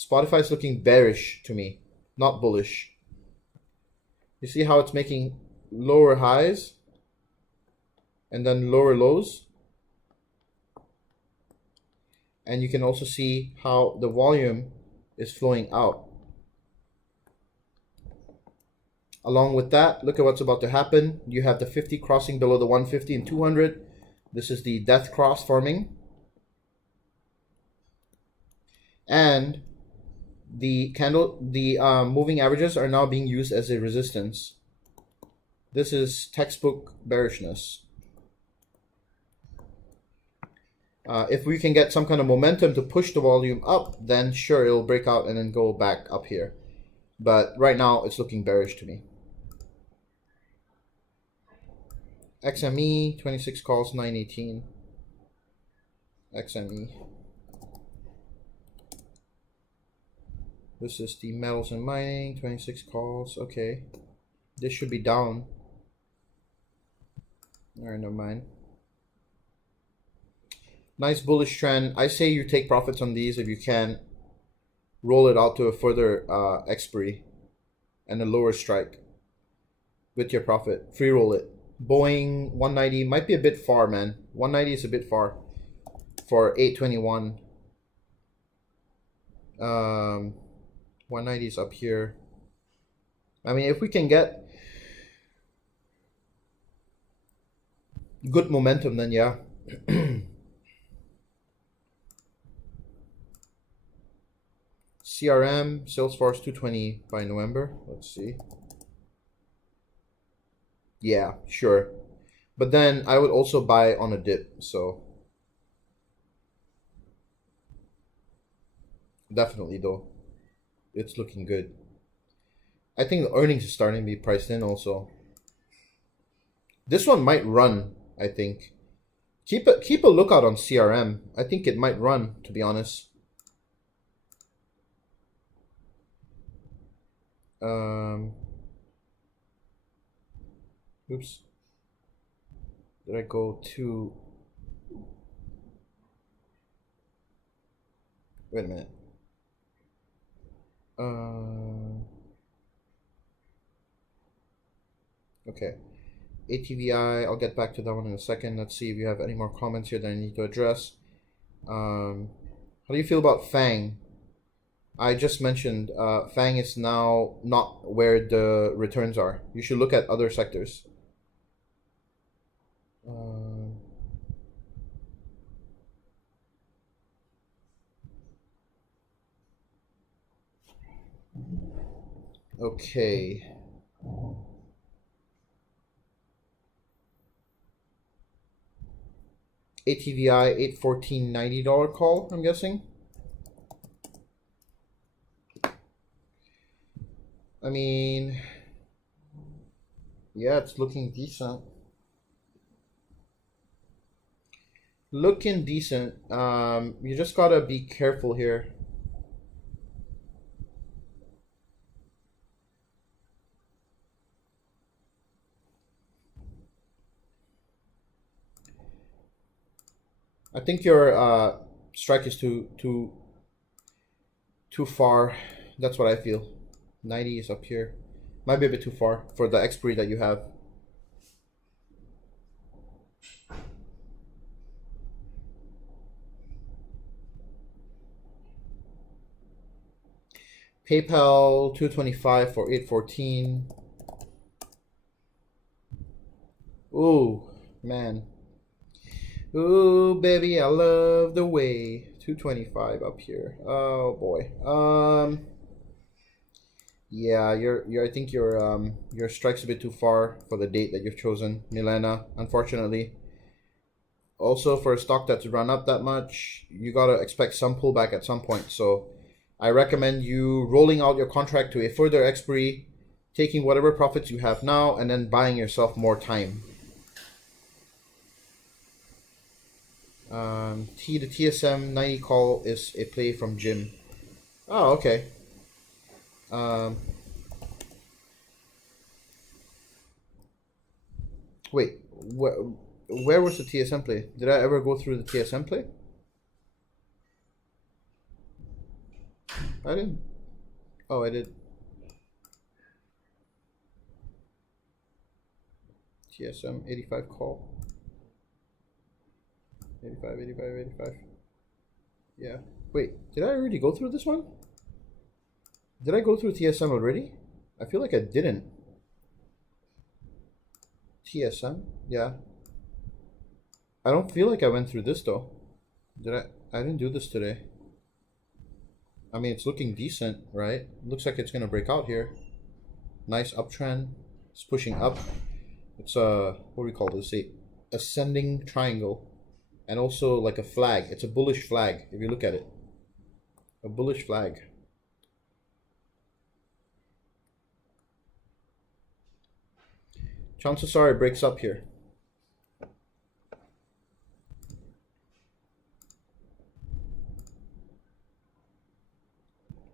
Spotify's looking bearish to me, not bullish. You see how it's making lower highs and then lower lows? And you can also see how the volume is flowing out. Along with that, look at what's about to happen. You have the 50 crossing below the 150 and 200. This is the death cross forming. And the moving averages are now being used as a resistance. This is textbook bearishness. If we can get some kind of momentum to push the volume up, then sure, it'll break out and then go back up here. But right now, it's looking bearish to me. XME, 26 calls, 918. XME. This is the metals and mining, 26 calls. Okay. This should be down. Alright, never mind. Nice bullish trend. I say you take profits on these if you can. Roll it out to a further expiry and a lower strike with your profit. Free roll it. Boeing 190 might be a bit far, man. 190 is a bit far for 821. 190 is up here. I mean, if we can get good momentum, then yeah. CRM, Salesforce 220 by November. Let's see. Yeah, sure. But then I would also buy on a dip, so. Definitely though. It's looking good. I think the earnings are starting to be priced in also. This one might run, I think. Keep a lookout on CRM. I think it might run, to be honest. Oops. Did I go to Wait a minute. Okay. ATVI, I'll get back to that one in a second. Let's see if you have any more comments here that I need to address. How do you feel about Fang? I just mentioned Fang is now not where the returns are. You should look at other sectors. Okay. ATVI $814 $90 call, I'm guessing. I mean, yeah, it's looking decent. Looking decent. You just gotta be careful here. I think your strike is too far. That's what I feel. 90 is up here. Might be a bit too far for the expiry that you have. PayPal 225 for 814. Ooh, man. Ooh, baby, I love the way. 225 up here. Oh boy. Yeah, I think your strike's a bit too far for the date that you've chosen, Milena, unfortunately. Also, for a stock that's run up that much, you gotta expect some pullback at some point. So I recommend you rolling out your contract to a further expiry, taking whatever profits you have now, and then buying yourself more time. The TSM 90 call is a play from Jim. Oh, okay. Wait, where was the TSM play? Did I ever go through the TSM play? I didn't. Oh, I did. TSM 85 call. 85. Yeah. Wait, did I already go through this one? Did I go through TSM already? I feel like I didn't. TSM? Yeah. I don't feel like I went through this though. Did I? I didn't do this today. I mean, it's looking decent, right? Looks like it's gonna break out here. Nice uptrend. It's pushing up. It's what do we call this? A ascending triangle. And also like a flag. It's a bullish flag if you look at it. A bullish flag. Chances are it breaks up here.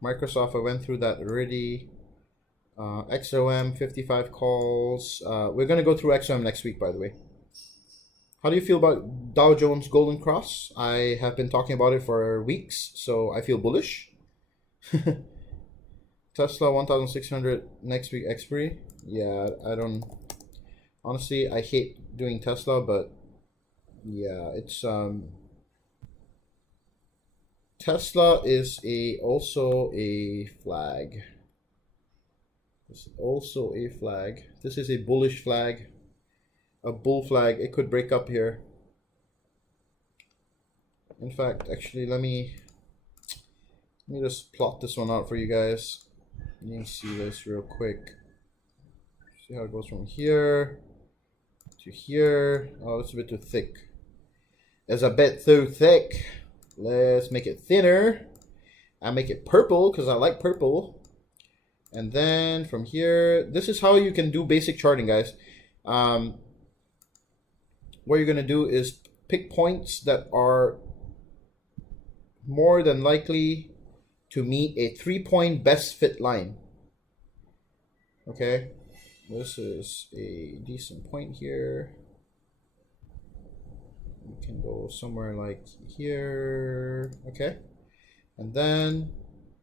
Microsoft, I went through that already. XOM 55 calls. We're gonna go through XOM next week, by the way. How do you feel about Dow Jones Golden Cross? I have been talking about it for weeks, so I feel bullish. Tesla 1,600 next week expiry. Yeah, I don't. Honestly, I hate doing Tesla, but yeah, it's Tesla is also a flag. It's also a flag. This is a bullish flag. A bull flag. It could break up here. In fact, actually, let me just plot this one out for you guys. You can see this real quick. See how it goes from here to here. Oh, it's a bit too thick. It's a bit too thick. Let's make it thinner. I make it purple because I like purple. And then from here, this is how you can do basic charting, guys. What you're going to do is pick points that are more than likely to meet a 3-point best fit line. Okay, this is a decent point here. You can go somewhere like here. Okay, And then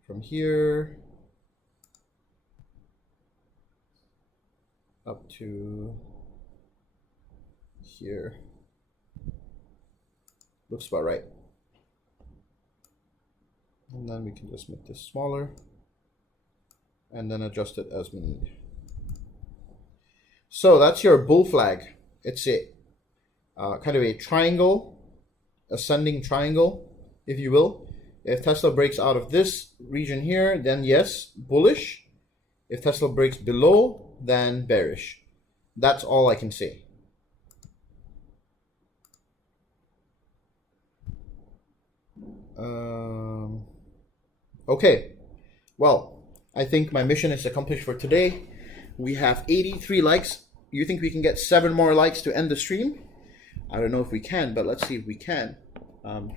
from here up to here. Looks about right. And then we can just make this smaller and then adjust it as we need. So that's your bull flag. It's a kind of a triangle, ascending triangle, if you will. If Tesla breaks out of this region here, then yes, bullish. If Tesla breaks below, then bearish. That's all I can say. Okay, well, I think my mission is accomplished for today. We have 83 likes. You think we can get 7 more likes to end the stream? I don't know if we can, but let's see if we can.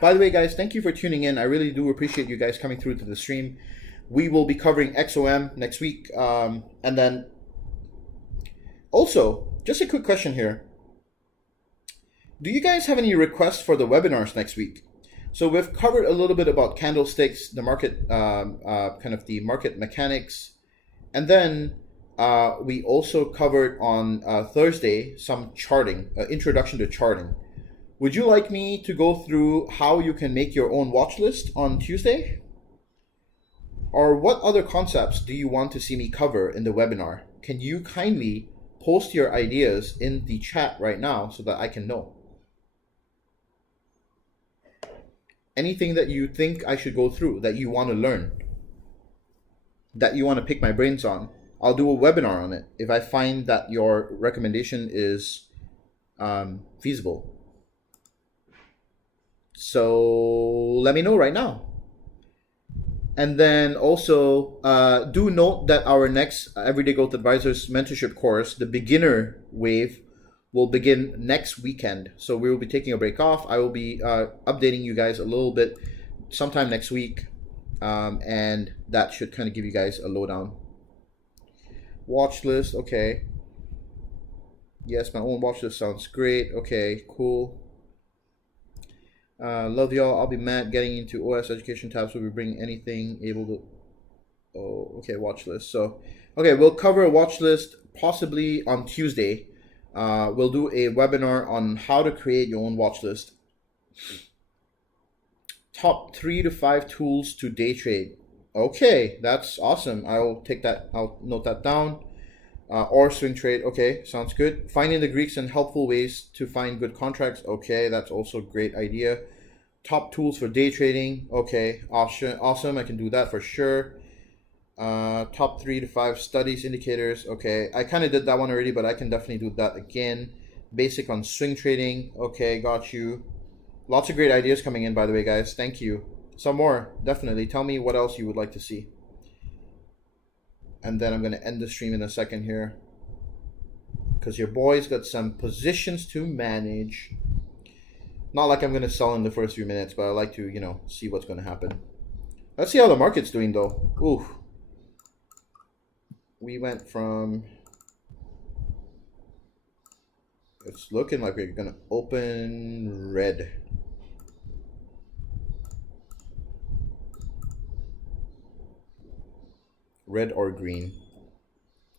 By the way, guys, thank you for tuning in. I really do appreciate you guys coming through to the stream. We will be covering XOM next week. And then also, just a quick question here. Do you guys have any requests for the webinars next week? So we've covered a little bit about candlesticks, the market, kind of the market mechanics. And then we also covered on Thursday some charting, introduction to charting. Would you like me to go through how you can make your own watch list on Tuesday? Or what other concepts do you want to see me cover in the webinar? Can you kindly post your ideas in the chat right now so that I can know? Anything that you think I should go through, that you want to learn, that you want to pick my brains on, I'll do a webinar on it if I find that your recommendation is feasible. So let me know right now. And then also do note that our next Everyday Growth Advisors mentorship course, the beginner wave, will begin next weekend. So we will be taking a break off. I will be updating you guys a little bit sometime next week. And that should kind of give you guys a lowdown. Watch list, okay. Yes, my own watch list sounds great. Okay, cool. Love y'all. I'll be mad getting into OS education tabs. Will we bring anything able to... Oh, okay, watch list. So, okay, we'll cover a watch list possibly on Tuesday. We'll do a webinar on how to create your own watch list. Top 3 to 5 tools to day trade. Okay, that's awesome. I'll take that. I'll note that down. Or swing trade. Okay, sounds good. Finding the Greeks and helpful ways to find good contracts. Okay, that's also a great idea. Top tools for day trading. Okay, awesome. I can do that for sure. Top 3 to 5 studies indicators. Okay, I kind of did that one already, but I can definitely do that again. Basic on swing trading. Okay, got you. Lots of great ideas coming in, by the way, guys. Thank you. Some more, definitely. Tell me what else you would like to see. And then I'm going to end the stream in a second here, because your boy's got some positions to manage. Not like I'm going to sell in the first few minutes, but I like to, you know, see what's going to happen. Let's see how the market's doing, though. Ooh. We went from... It's looking like we're going to open red. Red or green?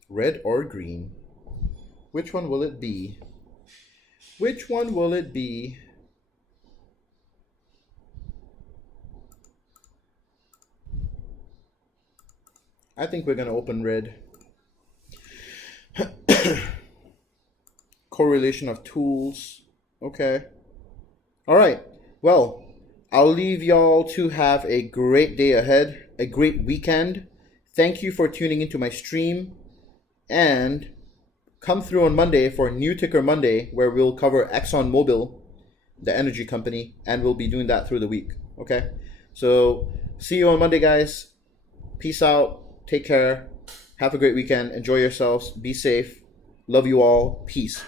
Red or green? Which one will it be? Which one will it be? I think we're going to open red. Correlation of tools. Okay. All right. Well, I'll leave y'all to have a great day ahead, a great weekend. Thank you for tuning into my stream, and come through on Monday for New Ticker Monday, where we'll cover ExxonMobil, the energy company, and we'll be doing that through the week. Okay? So see you on Monday, guys. Peace out. Take care. Have a great weekend. Enjoy yourselves. Be safe. Love you all. Peace.